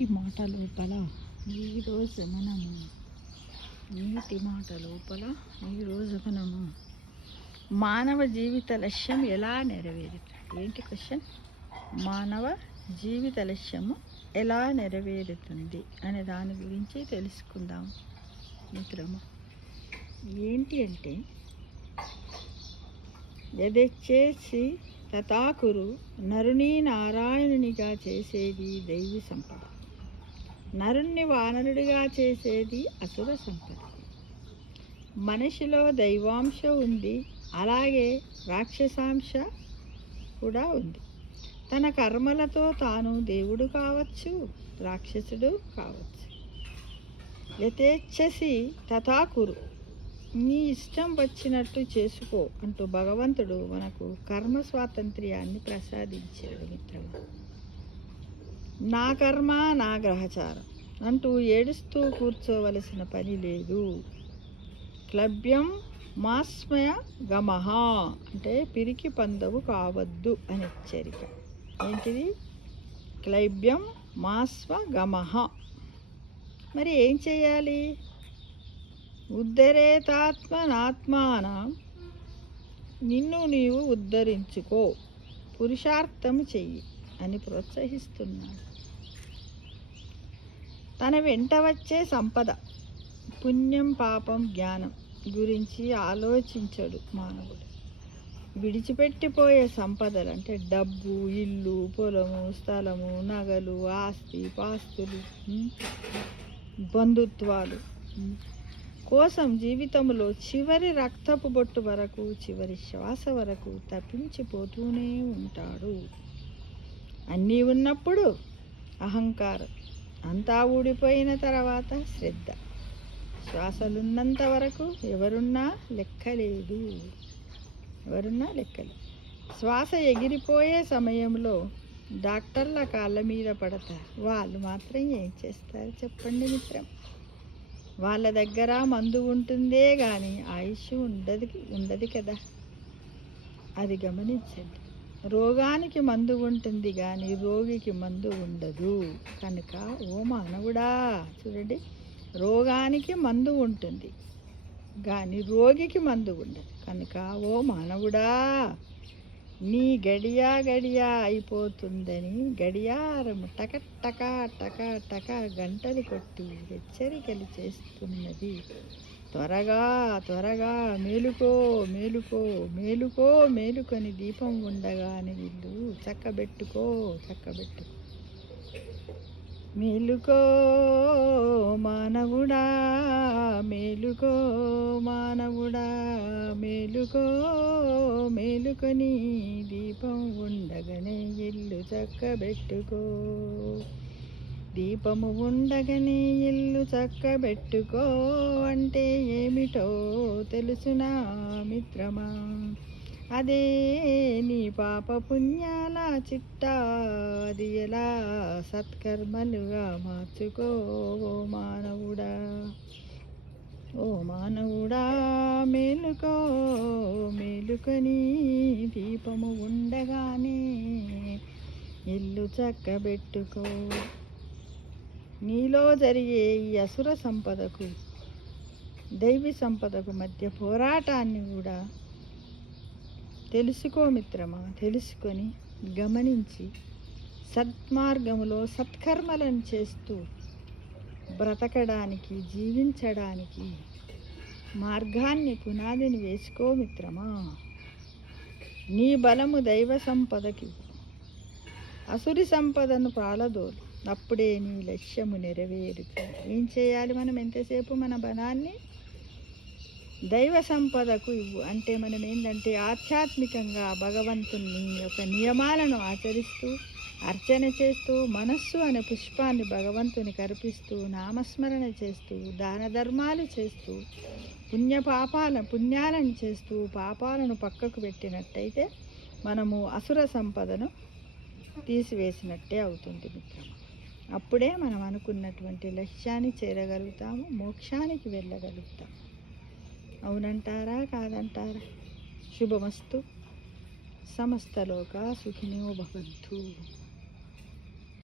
నీటి మాట లోపల ఈరోజు మనము నీటి మాట లోపల ఈరోజు మనము మానవ జీవిత లక్ష్యం ఎలా నెరవేరుతుంది? ఏంటి క్వశ్చన్? మానవ జీవిత లక్ష్యము ఎలా నెరవేరుతుంది అనే దాని గురించి తెలుసుకుందాం మిత్రమా. ఏంటి అంటే, యదెచ్చేసి తథాకురు నరుని నారాయణునిగా చేసేది దైవీ సంపద, నరుణ్ణి వానరుడిగా చేసేది అసుర సంపద. మనిషిలో దైవాంశ ఉంది, అలాగే రాక్షసాంశ కూడా ఉంది. తన కర్మలతో తాను దేవుడు కావచ్చు, రాక్షసుడు కావచ్చు. యథేచ్ఛసి తథాకురు, నీ ఇష్టం వచ్చినట్టు చేసుకో అంటూ భగవంతుడు మనకు కర్మ స్వాతంత్ర్యాన్ని ప్రసాదించాడు మిత్రమా. నా కర్మ నా గ్రహచారం అంటూ ఏడుస్తూ కూర్చోవలసిన పని లేదు. క్లభ్యం మాస్మయ గమహ అంటే పిరికి పందవు కావద్దు అని హెచ్చరిక. ఏంటిది? క్లైబ్యం మాస్వ గమహ. మరి ఏం చేయాలి? ఉద్ధరేతాత్మనాత్మానం, నిన్ను నీవు ఉద్ధరించుకో, పురుషార్థం చెయ్యి అని ప్రోత్సహిస్తున్నాడు. తన వెంట వచ్చే సంపద, పుణ్యం పాపం జ్ఞానం గురించి ఆలోచించడు మానవుడు. విడిచిపెట్టిపోయే సంపదలు అంటే డబ్బు, ఇల్లు, పొలము, స్థలము, నగలు, ఆస్తి పాస్తులు, బంధుత్వాలు కోసం జీవితంలో చివరి రక్తపు బొట్టు వరకు, చివరి శ్వాస వరకు తప్పించిపోతూనే ఉంటాడు. అన్నీ ఉన్నప్పుడు అహంకారం, అంతా ఊడిపోయిన తర్వాత శ్రద్ధ, శ్వాసలున్నంత వరకు ఎవరున్నా లెక్కలేదు. శ్వాస ఎగిరిపోయే సమయంలో డాక్టర్ల కాళ్ళ మీద పడతారు. వాళ్ళు మాత్రం ఏం చేస్తారు చెప్పండి మిత్రం? వాళ్ళ దగ్గర మందు ఉంటుందే కానీ ఆయుష్ ఉండదు కదా. అది గమనించండి. రోగానికి మందు ఉంటుంది కానీ రోగికి మందు ఉండదు. కనుక ఓ మానవుడా, చూడండి, రోగానికి మందు ఉంటుంది కానీ రోగికి మందు ఉండదు. కనుక ఓ మానవుడా, నీ గడియా అయిపోతుందని గడియారం టక టక టక టక గంటలు కొట్టి హెచ్చరికలు చేస్తున్నది. త్వరగా మేలుకో మేలుకొని దీపం ఉండగానే ఇల్లు చక్కబెట్టుకో. మేలుకో మానవుడా, మేలుకొని దీపం ఉండగానే ఇల్లు చక్కబెట్టుకో. దీపము ఉండగానే ఇల్లు చక్కబెట్టుకో అంటే ఏమిటో తెలుసునా మిత్రమా? అదే నీ పాప పుణ్యాల చిట్టా, అది ఎలా సత్కర్మలుగా మార్చుకో. ఓ మానవుడా మేలుకొని దీపము ఉండగానే ఇల్లు చక్కబెట్టుకో. నీలో జరిగే ఈ అసుర సంపదకు, దైవీ సంపదకు మధ్య పోరాటాన్ని కూడా తెలుసుకో మిత్రమా. తెలుసుకొని గమనించి సత్మార్గములో సత్కర్మలను చేస్తూ బ్రతకడానికి, జీవించడానికి మార్గాన్ని, పునాదిని వేసుకో మిత్రమా. నీ బలము దైవ సంపదకి, అసురి సంపదను పాలదోలు. అప్పుడే నీ లక్ష్యము నెరవేరుతుంది. ఏం చేయాలి మనం? ఎంతసేపు మన బలాన్ని దైవ సంపదకు ఇవ్వు. అంటే మనం ఏంటంటే ఆధ్యాత్మికంగా భగవంతుని యొక్క నియమాలను ఆచరిస్తూ, అర్చన చేస్తూ, మనస్సు అనే పుష్పాన్ని భగవంతునికి అర్పిస్తూ, నామస్మరణ చేస్తూ, దాన ధర్మాలు చేస్తూ, పుణ్యాలను చేస్తూ, పాపాలను పక్కకు పెట్టినట్టయితే మనము అసుర సంపదను తీసివేసినట్టే అవుతుంది మిత్రమా. అప్పుడే మనం అనుకున్నటువంటి లక్ష్యాన్ని చేరగలుగుతాము, మోక్షానికి వెళ్ళగలుగుతాము. అవునంటారా కాదంటారా? శుభమస్తు. సమస్తలోకా సుఖినో భవంతు.